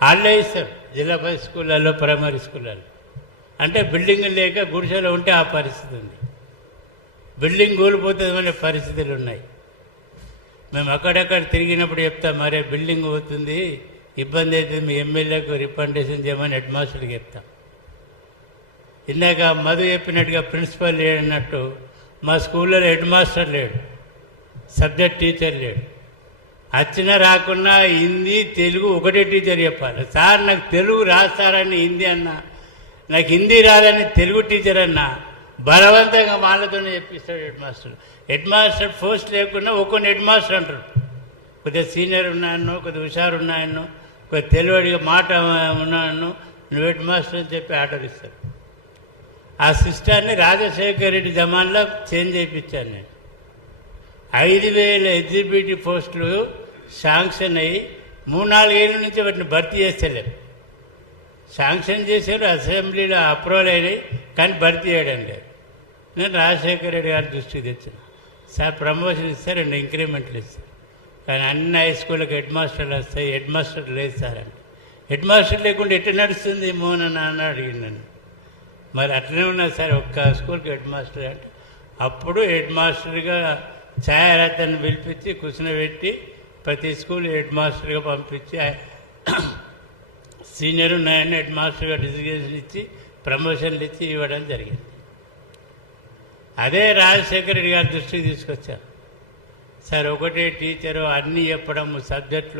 వాళ్ళే ఇస్తారు జిల్లా పరిషత్ స్కూళ్ళల్లో, ప్రైమరీ స్కూళ్ళల్లో. అంటే బిల్డింగ్ లేక గుడిసెలో ఉంటే ఆ పరిస్థితి ఉంది. బిల్డింగ్ కూలిపోతుంది అనే పరిస్థితులు ఉన్నాయి. మేము అక్కడక్కడ తిరిగినప్పుడు చెప్తాం, మరే బిల్డింగ్ పోతుంది, ఇబ్బంది అవుతుంది, మీ ఎమ్మెల్యేకు రికమెండేషన్ చేయమని హెడ్ మాస్టర్కి చెప్తాం. ఇందాక మధు చెప్పినట్టుగా ప్రిన్సిపల్ లేడన్నట్టు మా స్కూల్లో హెడ్ మాస్టర్ లేడు, సబ్జెక్ట్ టీచర్ లేడు. వచ్చినా రాకున్నా హిందీ తెలుగు ఒకటే టీచర్ చెప్పాలి. సార్ నాకు తెలుగు రాస్తారని హిందీ అన్నా, నాకు హిందీ రాదని తెలుగు టీచర్ అన్నా బలవంతంగా వాళ్ళతోనే చెప్పిస్తాడు head master. Head master post లేకుండా ఒక్కొని హెడ్ మాస్టర్ అంటారు. కొద్దిగా సీనియర్ ఉన్నాయన్నో, కొద్దిగా హుషారు ఉన్నాయన్నో, కొద్దిగా తెలివడిగా మాట ఉన్నాయన్నో నువ్వు హెడ్ మాస్టర్ అని చెప్పి ఆర్డర్ ఇస్తారు. ఆ సిస్టాన్ని రాజశేఖర్ రెడ్డి జమాన్లో చేంజ్ చేయించాను నేను. 5,000 ఎగ్జిక్యూటివ్ పోస్టులు శాంక్షన్ అయ్యి 3-4 ఏళ్ళ నుంచి వాటిని భర్తీ చేస్తలేరు. శాంక్షన్ చేశారు, అసెంబ్లీలో అప్రూవల్ అయినాయి, కానీ భర్తీ చేయడం లేదు. నేను రాజశేఖర రెడ్డి గారి దృష్టికి తెచ్చిన, సార్ ప్రమోషన్ ఇస్తారు, 2 ఇంక్రిమెంట్లు ఇస్తారు, కానీ అన్ని హై స్కూళ్ళకి హెడ్ మాస్టర్లు వస్తాయి, హెడ్ మాస్టర్ లేదు సార్ అంటే. హెడ్ మాస్టర్ లేకుండా ఎట్లా నడుస్తుంది మోహన్ అన్న అడిగింది నన్ను. మరి అట్లనే ఉన్నది సార్ ఒక్క స్కూల్కి హెడ్ మాస్టర్ అంటే. అప్పుడు హెడ్ మాస్టర్గా ఛాయారథాన్ని పిలిపించి కూర్చునబెట్టి ప్రతి స్కూల్ హెడ్ మాస్టర్గా పంపించి సీనియర్ ఉన్నాయని హెడ్ మాస్టర్గా డిజిగ్నేషన్ ఇచ్చి ప్రమోషన్లు ఇచ్చి ఇవ్వడం జరిగింది. అదే రాజశేఖర రెడ్డి గారి దృష్టికి తీసుకొచ్చారు. సార్ ఒకటే టీచరు అన్నీ చెప్పడం, సబ్జెక్టులు